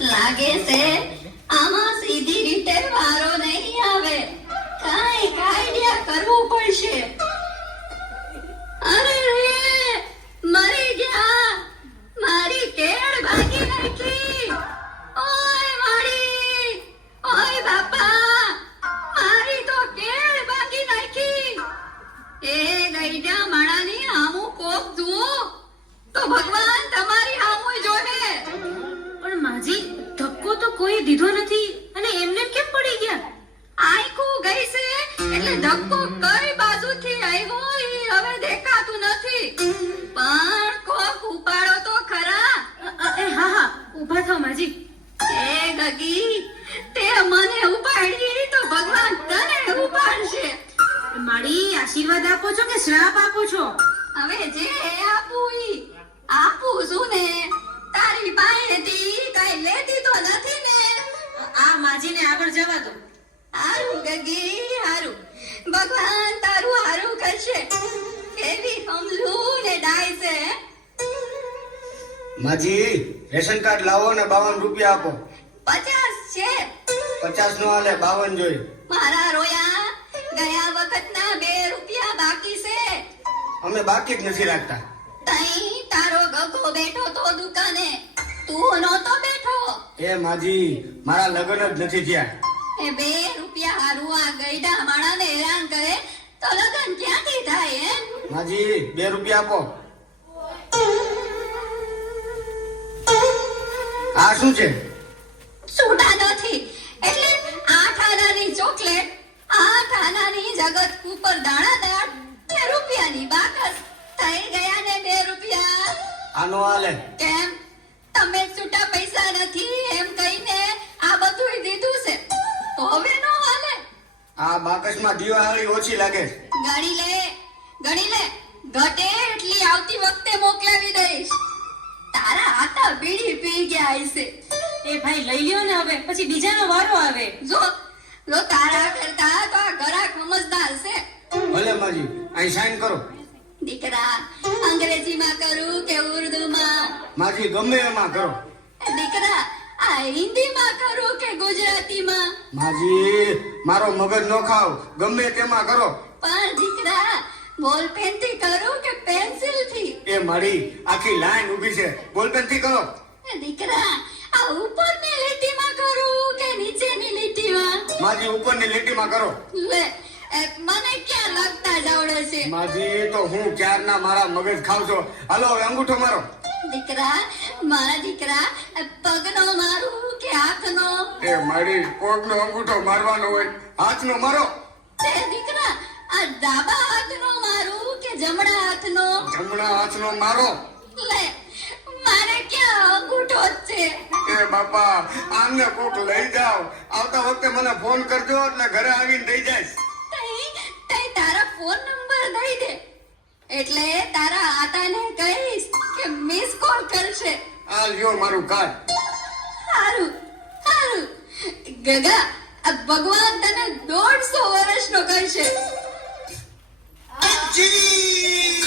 લાગે છે આમાં સીધી રીતે વારો નહીં આવે, કાંઈક આઈડિયા કરવું પડશે. અરે રે, મરી ગયા, મારી કેળ ભાગી નાખી. ઓય માડી, ઓય બાપા, મારી તો કેળ ભાગી નાખી. એ ગઈડા માણાની આમું કોક જુઓ તો ભગવાન તમારી આમું જોને. પણ માજી, ધક્કો તો કોઈ દીધો નથી અને એમને કેમ પડી ગયા? આંખું ગઈ છે એટલે ધક્કો કઈ બાજુથી આવ્યો ઈ હવે દેખાતું નથી. પણ કોક ઉપાડો તો ખરા. હા હા, ઊભા થાઓ માજી. એ ગગી, તે મને ઉપાડી તો ભગવાન તને ઉપાડશે. માડી, આશીર્વાદ આપો છો કે શ્રાપ આપો છો? હવે જે આપું ઈ આપું છું ને. તારી પાસેથી કઈ લેતી તો નથી ને. આ માજીને આગળ જવા દો. હારું ગગી, હારું. ભગવાન તારું હારું કરશે. કેવી સમજુ ને ડાય છે. માજી, રેશન કાર્ડ લાવો ને 52 રૂપિયા આપો. 50 છે. 50 નો હાલે, 52 જોઈએ. મારા રોયા, ગયા વખતના 2 રૂપિયા બાકી છે. અમે બાકી જ નથી રાખતા. તઈ તારો ગગો બેઠો તો દુકાને, તું નહોતો બેઠો. એ માજી, મારા લગ્ન જ નથી થયા. એ 2 રૂપિયા હારું આ ગઈડા માણાને હેરાન કરે તો લગન ક્યાંથી થાય હે? માજી, 2 રૂપિયા આપો. આ શું છે? છૂટા નથી એટલે 8 આનાની ચોકલેટ, 8 આનાની જગત ઉપર દાણાદાર, 2 રૂપિયાની બાકસ. થઈ ગયા ને 2 રૂપિયા. આનો હાલે. કેમ તમે છૂટા પૈસા નથી એમ કહીને આ બધું દીધું છે તો હવે નો હાલે? આ બાકસમાં દિવાળી ઓછી લાગે. ગણી લે, ગણી લે. ઘટે એટલી આવતી વખતે મોકલાવી દઈશ. તારા હાથા બીડી પી ગયા હશે. એ ભાઈ, લઈ લ્યો ને હવે, પછી બીજાનો વારો આવે. જો જો તારા કરતા તો આ ગરાક સમજદાર છે. ભલે માજી, અહીં સાઈન કરો. દીકરા, અંગ્રેજીમાં કરું કે ઉર્દુમાં? માજી, ગમે એમાં કરો. દીકરા, આ હિન્દીમાં કરું કે ગુજરાતીમાં? માજી, મારો મગજ નો ખાવ, ગમે તેમાં કરો. પણ દીકરા, બોલપેન થી કરું કે પેન્સિલ થી? એ મારી આખી લાઈન ઊભી છે, બોલપેન થી કરો. દીકરા, આ ઉપરની લીટીમાં કરું કે નીચેની લીટીમાં? માજી, ઉપરની લીટીમાં કરો. લે, મને ક્યાં લાગતા જાવડે છે. માજી, તો હું ક્યારના મારા મગજ ખાવ છો. હાલો હવે અંગૂઠો મારો. દીકરા, મારા દીકરા, પગનો મારું કે હાથનો? એ મારી, પગનો અંગૂઠો મારવાનો હોય, હાથનો મારો. તે દીકરા, આ ડાબા હાથનો મારું કે જમણા હાથનો? જમણા હાથનો મારો. લે, મારે ક્યાં અંગૂઠો જ છે. એ બાપા, આમને કોક લઈ જાઓ. આવતા વખતે મને ફોન કરજો એટલે ઘરે આવીને દઈ જાય. તઈ તારા ફોન નંબર દઈ દે એટલે તારા આતાને કહીશ કે મિસ કોલ કરશે. આ લ્યો મારું કાર્ડ. હારું, હારું. ગગા, આ ભગવાન તને 150 વર્ષનો કરશે. જી